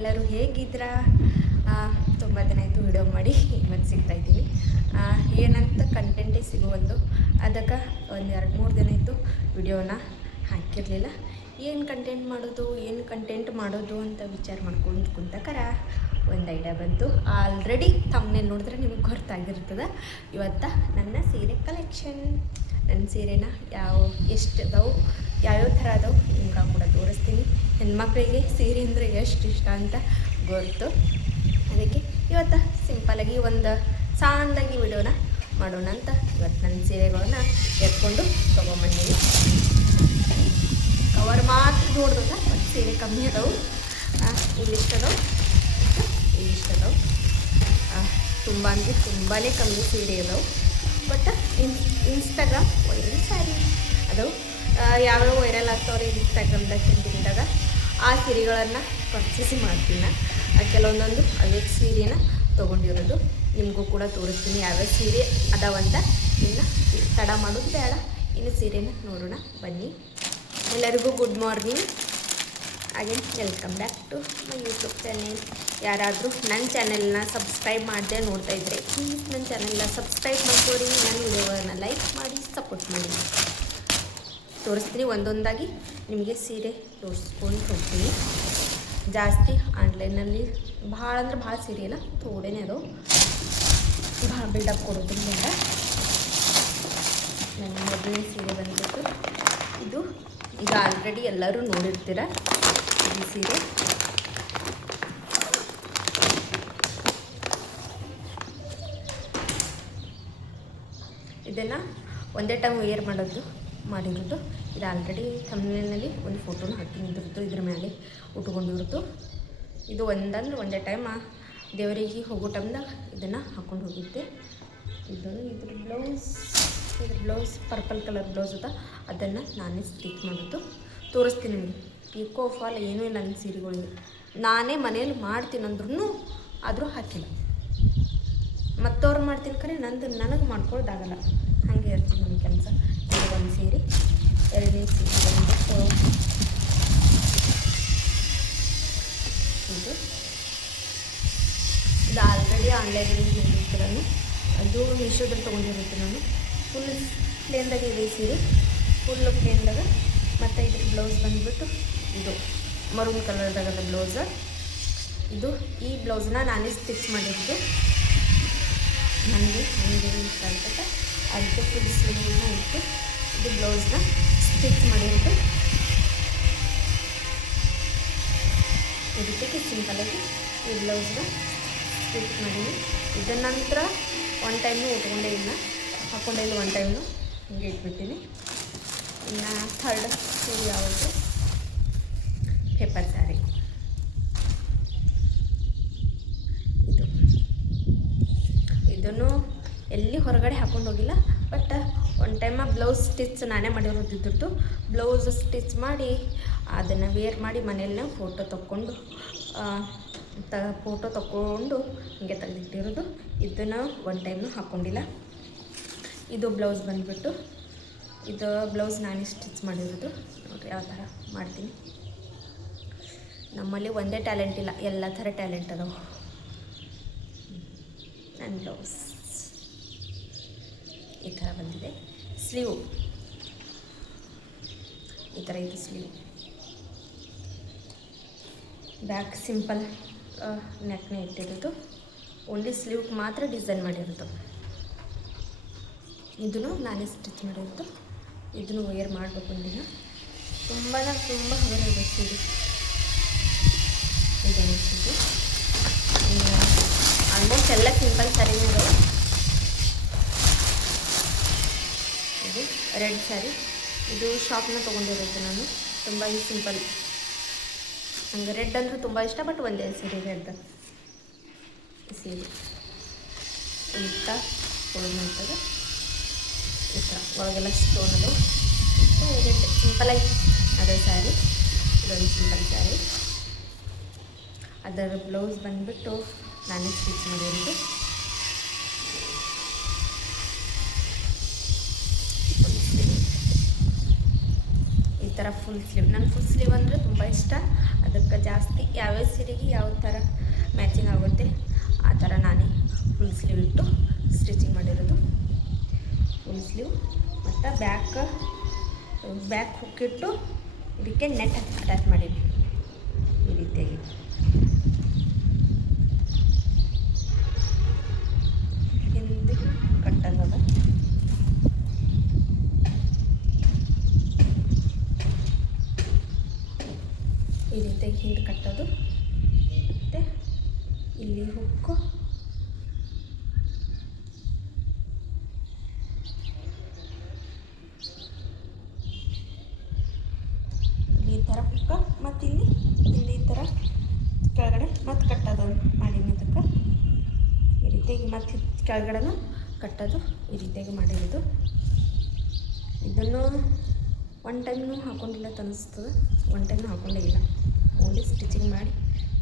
ಎಲ್ಲರೂ ಹೇಗಿದ್ದೀರಾ? ತುಂಬ ದಿನ ಆಯಿತು ವಿಡಿಯೋ ಮಾಡಿ ಇವತ್ತು ಸಿಗ್ತಾಯಿದ್ದೀನಿ. ಏನಂತ ಕಂಟೆಂಟೇ ಸಿಗುವಲ್ದು, ಅದಕ್ಕೆ ಒಂದು 2-3 ದಿನ ಆಯಿತು ವಿಡಿಯೋನ ಹಾಕಿರಲಿಲ್ಲ. ಏನು ಕಂಟೆಂಟ್ ಮಾಡೋದು ಅಂತ ವಿಚಾರ ಮಾಡ್ಕೊಂಡು ಕುಂತಕರ ಒಂದು ಐಡಿಯಾ ಬಂತು. ಆಲ್ರೆಡಿ ತಮ್ಮನೇಲಿ ನೋಡಿದ್ರೆ ನಿಮಗೆ ಗೊತ್ತಾಗಿರ್ತದೆ. ಇವತ್ತು ನನ್ನ ಸೀರೆ ಕಲೆಕ್ಷನ್, ನನ್ನ ಸೀರೆನ ಎಷ್ಟು ಅದಾವೆ, ಯಾವ್ಯಾವ ಥರ ಅದಾವೆ ನಿಮ್ಗೆ ಕೂಡ ತೋರಿಸ್ತೀನಿ. ಹೆಣ್ಮಕ್ಳಿಗೆ ಸೀರೆ ಅಂದರೆ ಎಷ್ಟು ಇಷ್ಟ ಅಂತ ಗೊತ್ತು. ಅದಕ್ಕೆ ಇವತ್ತು ಸಿಂಪಲಾಗಿ ಒಂದು ಸಣ್ಣದಾಗಿ ವಿಡಿಯೋನ ಮಾಡೋಣ ಅಂತ ಇವತ್ತು ನನ್ನ ಸೀರೆಗಳನ್ನ ಎತ್ಕೊಂಡು ತೊಗೊಂಬಂದೀನಿ. ಕವರ್ ಮಾತ್ರ ನೋಡ್ದಾಗ ಬಟ್ ಸೀರೆ ಕಮ್ಮಿ ಅದಾವೆ. ಇಲ್ಲಿಷ್ಟು ಅದಾವೆ, ಇಲ್ಲಿಷ್ಟು ಅದಾವೆ. ತುಂಬ ಅಂದರೆ ತುಂಬಾ ಕಮ್ಮಿ ಸೀರೆ ಅದಾವೆ. ಬಟ್ ಇನ್ಸ್ಟಾಗ್ರಾಮ್ ವೈರಲ್ ಸ್ಯಾರಿ ಅದಾವೆ. ಯಾವ್ಯಾವ ವೈರಲ್ ಆಗ್ತಾವ್ರಿ ಇನ್ಸ್ಟಾಗ್ರಾಮ್ದಾಗ ತಿಂದಾಗ ಆ ಸೀರೆಗಳನ್ನು ಪರ್ಚೇಸ್ ಮಾಡ್ತೀನಿ. ಕೆಲವೊಂದೊಂದು ಅವೇ ಸೀರೆನ ತೊಗೊಂಡಿರೋದು ನಿಮಗೂ ಕೂಡ ತೋರಿಸ್ತೀನಿ ಯಾವ್ಯಾವ ಸೀರೆ ಅದಾವಂತ. ಇನ್ನು ತಡ ಮಾಡೋದು ಬೇಡ, ಇನ್ನು ಸೀರೆನ ನೋಡೋಣ ಬನ್ನಿ. ಎಲ್ಲರಿಗೂ good morning, again welcome back to my YouTube channel. ಯಾರಾದರೂ ನನ್ನ ಚಾನೆಲ್ನ ಸಬ್ಸ್ಕ್ರೈಬ್ ಮಾಡದೆ ನೋಡ್ತಾ ಇದ್ದರೆ ಪ್ಲೀಸ್ ನನ್ನ ಚಾನೆಲ್ನ ಸಬ್ಸ್ಕ್ರೈಬ್ ಮಾಡ್ಕೊಡಿ, ನನ್ನ ವಿಡಿಯೋಗಳನ್ನು ಲೈಕ್ ಮಾಡಿ ಸಪೋರ್ಟ್ ಮಾಡಿ. ತೋರಿಸ್ತೀನಿ ಒಂದೊಂದಾಗಿ ನಿಮಗೆ ಸೀರೆ ತೋರಿಸ್ಕೊಂಡು ಹೋಗ್ತೀನಿ. ಜಾಸ್ತಿ ಆನ್ಲೈನಲ್ಲಿ ಭಾಳ ಅಂದ್ರೆ ಭಾಳ ಸೀರೆ ಇಲ್ಲ, ಥೋಡೆನೇ ಅದು ಭಾಳ ಬಿಲ್ಡಪ್ ಕೊಡೋದ್ರಿಂದ. ನನ್ನ ಮೊದಲನೇ ಸೀರೆ ಬಂದ್ಬಿಟ್ಟು ಇದು ಆಲ್ರೆಡಿ ಎಲ್ಲರೂ ನೋಡಿರ್ತೀರ. ಈ ಸೀರೆ ಇದನ್ನು ಒಂದೇ ಟೈಮ್ ವೇರ್ ಮಾಡಿರೋದು. ಇದು ಆಲ್ರೆಡಿ ಥಂಬ್ನೇಲ್ನಲ್ಲಿ ಒಂದು ಫೋಟೋನ ಹಾಕಿದ್ದು, ಇದ್ರ ಮೇಲೆ ಉಟ್ಕೊಂಡಿರೋದು. ಇದು ಒಂದೇ ಟೈಮ್ ದೇವರಿಗೆ ಹೋಗೋ ಟೈಮ್ದಾಗ ಇದನ್ನು ಹಾಕ್ಕೊಂಡು ಹೋಗಿದ್ದೆ. ಇದ್ರ ಬ್ಲೌಸ್ ಪರ್ಪಲ್ ಕಲರ್ ಬ್ಲೌಸ್ ಅದ, ಅದನ್ನು ನಾನೇ ಸ್ಟಿಚ್ ಮಾಡೋದು ತೋರಿಸ್ತೀನಿ ನಿಮಗೆ. ಪಿಕೋ ಫಾಲ್ ಏನೂ ಇಲ್ಲ ನನ್ನ ಸೀರೆಗಳಿಗೆ. ನಾನೇ ಮನೇಲಿ ಮಾಡ್ತೀನಿ ಅಂದ್ರೂ ಆದರೂ ಹಾಕಿಲ್ಲ. ಮತ್ತವ್ರು ಮಾಡ್ತೀನಿ ಖರೆ ನನಗೆ ಮಾಡ್ಕೊಳ್ಳೋದಾಗಲ್ಲ, ಹಾಗೆ ಇರ್ತೀನಿ ನನ್ನ ಕೆಲಸ. ಇದು ಒಂದು ಸೀರೆ. ಎರಡನೇ ಸೀರೆ ಬಂದ್ಬಿಟ್ಟು ಇದು ಆಲ್ರೆಡಿ ಆನ್ಲೈನಲ್ಲಿ ಹೋಗಿರ್ತೀನಿ ನಾನು. ಅದು ಮೀಶೋದಲ್ಲಿ ತೊಗೊಂಡಿರುತ್ತೆ ನಾನು. ಫುಲ್ ಪ್ಲೇನ್ದಾಗ ಇದೆ ಸೀರೆ, ಫುಲ್ಲು ಪ್ಲೇನ್ದಾಗ. ಮತ್ತು ಇದ್ರ ಬ್ಲೌಸ್ ಬಂದುಬಿಟ್ಟು ಇದು ಮರೂನ್ ಕಲರ್ದಾಗದ ಬ್ಲೌಸ್. ಈ ಬ್ಲೌಸ್ನ ನಾನೇ ಸ್ಟಿಚ್ ಮಾಡಿದ್ದು. ನನಗೆ ಇಷ್ಟ ಆಗ್ತದೆ, ಅದಕ್ಕೆ ಫುಲ್ ಸ್ಲೀವ್ನ ಇಟ್ಟು ಇದು ಬ್ಲೌಸ್ನ ಸ್ಟಿಚ್ ಮಾಡಿರೋದು. ಇದಕ್ಕೆ ಸಿಂಪಲಾಗಿ ಈ ಬ್ಲೌಸ್ನ ಸ್ಟಿಚ್ ಮಾಡೀನಿ. ಇದರ ನಂತರ ಒನ್ ಟೈಮ್ನು ಉಟ್ಕೊಂಡೇ ಇಲ್ಲ, ಹಾಕ್ಕೊಂಡೇ ಇಲ್ಲ, ಒನ್ ಟೈಮ್ನು ಹಿಂಗೆ ಇಟ್ಬಿಟ್ಟಿನಿ. ಇನ್ನು ಥರ್ಡ್ ಸೀರೆ ಯಾವುದು, ಪೇಪರ್ ಸ್ಯಾರಿ. ಇದನ್ನು ಎಲ್ಲಿ ಹೊರಗಡೆ ಹಾಕ್ಕೊಂಡು ಹೋಗಿಲ್ಲ, but one time blouse stitch ನಾನೇ ಮಾಡಿರೋದಿದ್ದು. ಬ್ಲೌಸ್ ಸ್ಟಿಚ್ ಮಾಡಿ ಅದನ್ನು ವೇರ್ ಮಾಡಿ ಮನೆಯಲ್ಲೇ ಫೋಟೋ ತೊಗೊಂಡು ಹಿಂಗೆ ತೆಗೆದಿಟ್ಟಿರೋದು. ಇದನ್ನು ಒನ್ ಟೈಮ್ನು ಹಾಕ್ಕೊಂಡಿಲ್ಲ. ಇದು ಬ್ಲೌಸ್ ಬಂದುಬಿಟ್ಟು ಇದು ಬ್ಲೌಸ್ ನಾನೇ ಸ್ಟಿಚ್ ಮಾಡಿರೋದು. ನೋಡಿರಿ ಯಾವ ಥರ ಮಾಡ್ತೀನಿ. ನಮ್ಮಲ್ಲಿ ಒಂದೇ ಟ್ಯಾಲೆಂಟ್ ಇಲ್ಲ, ಎಲ್ಲ ಥರ ಟ್ಯಾಲೆಂಟ್ ಅದಾವೆ. ನನ್ನ ಬ್ಲೌಸ್ ಈ ಥರ ಬಂದಿದೆ. ಸ್ಲೀವ್ ಈ ಥರ ಇದು ಸ್ಲೀವ್. ಬ್ಯಾಕ್ ಸಿಂಪಲ್ ನೆಕ್ನೇ ಇಟ್ಟಿರೋದು, ಓನ್ಲಿ ಸ್ಲೀವ್ಗೆ ಮಾತ್ರ ಡಿಸೈನ್ ಮಾಡಿರೋದು. ಇದನ್ನು ನಾನೇ ಸ್ಟಿಚ್ ಮಾಡಿರೋದು. ಇದನ್ನು ವೇರ್ ಮಾಡಬೇಕು ಅಂದಿನ ತುಂಬ ಹಗರ ಸೀರೆ. ಇದನ್ನು ಸೀರೆ ಆಲ್ಮೋಸ್ಟ್ ಎಲ್ಲ ಸಿಂಪಲ್ ಸ್ಯಾರಿನೇ ಇರೋದು. ಇದು ರೆಡ್ ಸ್ಯಾರಿ. ಇದು ಶಾಪ್ನ ತೊಗೊಂಡಿರೋದು ನಾನು. ತುಂಬ ಸಿಂಪಲ್, ನನಗೆ ರೆಡ್ ಅಂದರೆ ತುಂಬ ಇಷ್ಟ. ಬಟ್ ಒಂದೇ ಸೀರೆ ರೆಡ್ ಸೀರೆ ಇಂಥ ಕೊಡೋಂಥದ್ದು. ಈ ಥರ ಒಳಗೆಲ್ಲ ಸ್ಟೋನ್ ಅದು ರೆಡ್ ಸಿಂಪಲಾಗಿ ಅದೇ ಸ್ಯಾರಿ. ಇದೊಂದು ಸಿಂಪಲ್ ಸ್ಯಾರಿ. ಅದರ ಬ್ಲೌಸ್ ಬಂದುಬಿಟ್ಟು ನಾನೇ ಸ್ಟಿಚ್ ಮಾಡಿರೋದು. ಈ ಥರ ಫುಲ್ ಸ್ಲೀವ್. ನಂಗೆ ಫುಲ್ ಸ್ಲೀವ್ ಅಂದರೆ ತುಂಬ ಇಷ್ಟ. ಅದಕ್ಕೆ ಜಾಸ್ತಿ ಯಾವ್ಯಾವ ಸೀರೆಗೆ ಯಾವ ಥರ ಮ್ಯಾಚಿಂಗ್ ಆಗುತ್ತೆ ಆ ಥರ ನಾನೇ ಫುಲ್ ಸ್ಲೀವ್ ಇಟ್ಟು ಸ್ಟಿಚಿಂಗ್ ಮಾಡಿರೋದು. ಫುಲ್ ಸ್ಲೀವ್ ಮತ್ತು ಬ್ಯಾಕ್ ಹುಕ್ಕಿಟ್ಟು ಇದಕ್ಕೆ ನೆಟ್ ಅಟ್ಯಾಚ್ ಮಾಡೀನಿ ಈ ರೀತಿಯಾಗಿ. ಹಿಂದೆ ಕಟ್ಟೋದದ ಈ ರೀತಿಯಾಗಿ ಹಿಂದೆ ಕಟ್ಟೋದು. ಮತ್ತು ಇಲ್ಲಿ ಹುಕ್ಕು ಈ ಥರ ಹುಕ್ಕ ಮತ್ತು ಇಲ್ಲಿ ಈ ಥರ ಕೆಳಗಡೆ ಮತ್ತು ಕಟ್ಟೋದು ಮಾಡೀನಿ. ಅದಕ್ಕೆ ಈ ರೀತಿಯಾಗಿ ಮತ್ತು ಕೆಳಗಡೆನೂ ಕಟ್ಟೋದು ಈ ರೀತಿಯಾಗಿ ಮಾಡಿರೋದು. ಇದನ್ನು ಒನ್ ಟೈಮ್ನೂ ಹಾಕ್ಕೊಂಡಿಲ್ಲ ಅನ್ನಿಸ್ತದೆ, ಒನ್ ಟೈಮ್ನೂ ಹಾಕ್ಕೊಂಡೇ ಇಲ್ಲ, ಓನ್ಲಿ ಸ್ಟಿಚಿಂಗ್ ಮಾಡಿ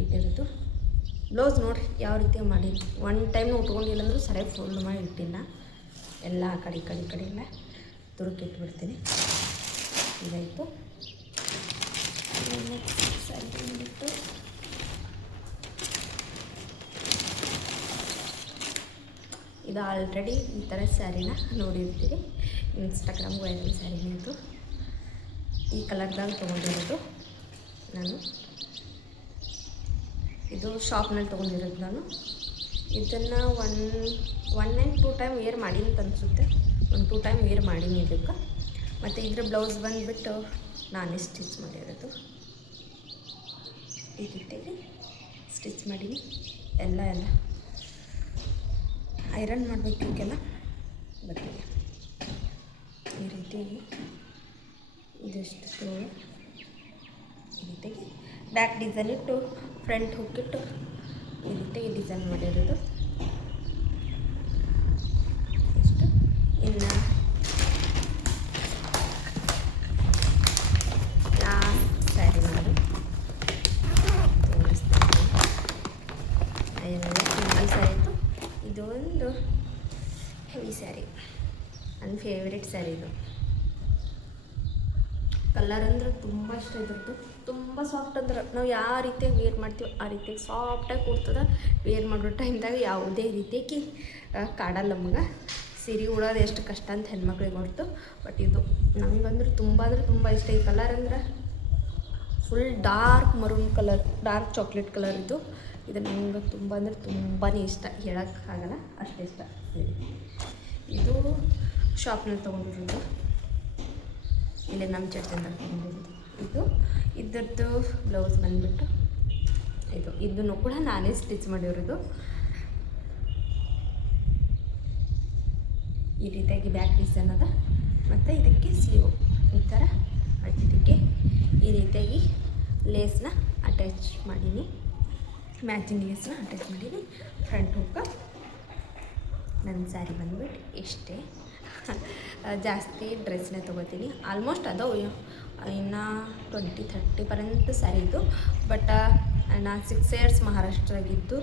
ಇಟ್ಟಿರೋದು. ಬ್ಲೌಸ್ ನೋಡಿರಿ ಯಾವ ರೀತಿ ಮಾಡೀನಿ. ಒನ್ ಟೈಮ್ನೂ ಉಟ್ಕೊಂಡಿಲ್ಲ ಅಂದರೂ ಸರಿಯಾಗಿ ಫೋಲ್ಡ್ ಮಾಡಿ ಇಟ್ಟಿಲ್ಲ. ಎಲ್ಲ ಆ ಕಡೆ ಎಲ್ಲ ತುರುಕಿಟ್ಬಿಡ್ತೀನಿ. ಇದಾಯಿತು. ಬಿಟ್ಟು ಇದು ಆಲ್ರೆಡಿ ಈ ಥರ ಸ್ಯಾರಿನ ನೋಡಿರ್ತೀರಿ. ಇನ್ಸ್ಟಾಗ್ರಾಮ್ ವೈರಲ್ ಸ್ಯಾರಿನ ಇದು. ಈ ಕಲರ್ದಾಗ ತೊಗೊಂಡಿರೋದು ನಾನು. ಇದು ಶಾಪ್ನಲ್ಲಿ ತೊಗೊಂಡಿರೋದು ನಾನು. ಇದನ್ನು ಒನ್ ಆ್ಯಂಡ್ 2 ಟೈಮ್ ವೇರ್ ಮಾಡೀನಿ ಅಂತ ಅನಿಸುತ್ತೆ. 1-2 ಟೈಮ್ ವೇರ್ ಮಾಡೀನಿ ಇದಕ್ಕೆ. ಮತ್ತು ಇದ್ರ ಬ್ಲೌಸ್ ಬಂದುಬಿಟ್ಟು ನಾನೇ ಸ್ಟಿಚ್ ಮಾಡಿರೋದು. ಈ ರೀತಿಯಾಗಿ ಸ್ಟಿಚ್ ಮಾಡೀನಿ. ಎಲ್ಲ ಐರನ್ ಮಾಡಬೇಕು ಈಗೆಲ್ಲ ಬಟ್ಟೆಗೆ. ಈ ರೀತಿಯಾಗಿ ಇದೆಷ್ಟು ತೋಳು ಈ ರೀತಿಯಾಗಿ ಬ್ಯಾಕ್ ಡಿಸೈನ್ ಇಟ್ಟು ಫ್ರಂಟ್ ಹುಕ್ಕಿಟ್ಟು ಈ ರೀತಿಯಾಗಿ ಡಿಸೈನ್ ಮಾಡಿರೋದು. ಇಷ್ಟು. ಇನ್ನು ಲಾಸ್ಟ್ ಸ್ಯಾರಿ ಮಾಡೋದು ತೋರಿಸ್ತೀನಿ. ಸಿಂಗಲ್ ಸ್ಯಾರಿ ಇತ್ತು. ಇದು ಒಂದು ಹೆವಿ ಸ್ಯಾರಿ, ನನ್ನ ಫೇವ್ರೆಟ್ ಸ್ಯಾರಿ ಇದು. ಕಲರ್ ಅಂದ್ರೆ ತುಂಬ ಇಷ್ಟ ಇದ್ರದ್ದು. ತುಂಬ ಸಾಫ್ಟ್ ಅಂದ್ರೆ ನಾವು ಯಾವ ರೀತಿಯಾಗಿ ವೇರ್ ಮಾಡ್ತೀವಿ ಆ ರೀತಿಯಾಗಿ ಸಾಫ್ಟಾಗಿ ಕೊಡ್ತದೆ. ವೇರ್ ಮಾಡೋ ಟೈಮ್ದಾಗ ಯಾವುದೇ ರೀತಿಯಾಗಿ ಕಾಡಲ್ಲ ನಮ್ಗೆ. ಸೀರೆ ಉಡೋದು ಎಷ್ಟು ಕಷ್ಟ ಅಂತ ಹೆಣ್ಮಕ್ಳಿಗೆ ಹೊರ್ತು. ಬಟ್ ಇದು ನಂಗಂದ್ರೆ ತುಂಬ ಇಷ್ಟ. ಈ ಕಲರ್ ಅಂದ್ರೆ full dark maroon colour, dark chocolate colour ಇದು. ಇದು ನಂಗೆ ತುಂಬಾ ಇಷ್ಟ, ಹೇಳೋಕ್ಕಾಗಲ್ಲ ಅಷ್ಟು ಇಷ್ಟ. ಇದು ಶಾಪ್ನಲ್ಲಿ ತೊಗೊಂಡಿರೋದು, ಇಲ್ಲಿ ನಮ್ಮ ಚರ್ಚೆಂದಾಗ ತೊಗೊಂಡಿರೋದು. ಇದ್ರದ್ದು ಬ್ಲೌಸ್ ಬಂದುಬಿಟ್ಟು ಇದನ್ನು ಕೂಡ ನಾನೇ ಸ್ಟಿಚ್ ಮಾಡಿರೋದು. ಈ ರೀತಿಯಾಗಿ ಬ್ಯಾಕ್ ಡಿಸೈನ್ ಅದ. ಮತ್ತು ಇದಕ್ಕೆ ಸ್ಲೀವ್ ಈ ಥರ ಇದಕ್ಕೆ ಈ ರೀತಿಯಾಗಿ ಲೇಸ್ನ ಅಟ್ಯಾಚ್ ಮಾಡೀನಿ. ಮ್ಯಾಚಿಂಗ್ ಲೇಸ್ನ ಅಟ್ಯಾಚ್ ಮಾಡೀನಿ. ಫ್ರಂಟ್ ಹುಕ್ಕ. ನನ್ನ ಸ್ಯಾರಿ ಬಂದುಬಿಟ್ಟು ಇಷ್ಟೇ. ಜಾಸ್ತಿ ಡ್ರೆಸ್ನೇ ತೊಗೋತೀನಿ. ಆಲ್ಮೋಸ್ಟ್ ಅದಾವೆ ಇನ್ನು 20-30 ಸ್ಯಾರಿ ಇದ್ದು. ಬಟ್ ನಾನು 6 ಇಯರ್ಸ್ ಮಹಾರಾಷ್ಟ್ರದಾಗಿದ್ದು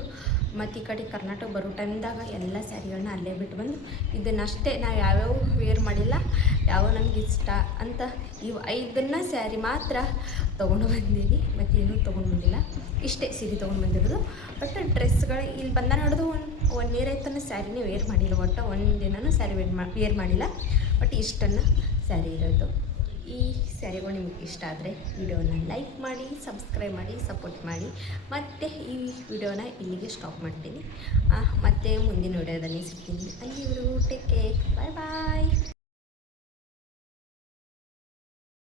ಮತ್ತು ಈ ಕಡೆ ಕರ್ನಾಟಕ ಬರೋ ಟೈಮ್ದಾಗ ಎಲ್ಲ ಸ್ಯಾರಿಗಳನ್ನ ಅಲ್ಲೇ ಬಿಟ್ಟು ಬಂದು ಇದನ್ನಷ್ಟೇ ನಾವು ಯಾವ್ಯಾವ ವೇರ್ ಮಾಡಿಲ್ಲ, ಯಾವ ನನಗೆ ಇಷ್ಟ ಅಂತ ಇವು 5 ಸ್ಯಾರಿ ಮಾತ್ರ ತೊಗೊಂಡು ಬಂದೀನಿ. ಮತ್ತು ಏನೂ ತೊಗೊಂಡು ಬಂದಿಲ್ಲ. ಇಷ್ಟೇ ಸೀರೆ ತೊಗೊಂಡು ಬಂದಿರೋದು. ಬಟ್ ಡ್ರೆಸ್ಗಳು ಇಲ್ಲಿ ಬಂದ ನೋಡೋದು ಒನ್ ಇಯರ್ ಆಯ್ತನ ಸ್ಯಾರಿನೇ ವೇರ್ ಮಾಡಿಲ್ಲ. ಒಟ್ಟು ಒಂದು ದಿನವೂ ಸ್ಯಾರಿ ವೇರ್ ಮಾಡಿಲ್ಲ. ಬಟ್ ಇಷ್ಟನ್ನು ಸ್ಯಾರಿ ಇರೋದು. ಈ ಸ್ಯಾರಿಗಳು ನಿಮಗೆ ಇಷ್ಟ ಆದರೆ ವಿಡಿಯೋನ ಲೈಕ್ ಮಾಡಿ, ಸಬ್ಸ್ಕ್ರೈಬ್ ಮಾಡಿ, ಸಪೋರ್ಟ್ ಮಾಡಿ. ಮತ್ತು ಈ ವಿಡಿಯೋನ ಇಲ್ಲಿಗೆ ಸ್ಟಾಪ್ ಮಾಡ್ತೀನಿ. ಮತ್ತು ಮುಂದಿನ ವಿಡಿಯೋದಲ್ಲಿ ಸಿಗ್ತೀನಿ. ಅಲ್ಲಿವರೆಗೂ ಟೇಕ್ ಕೇರ್. ಬಾಯ್ ಬಾಯ್.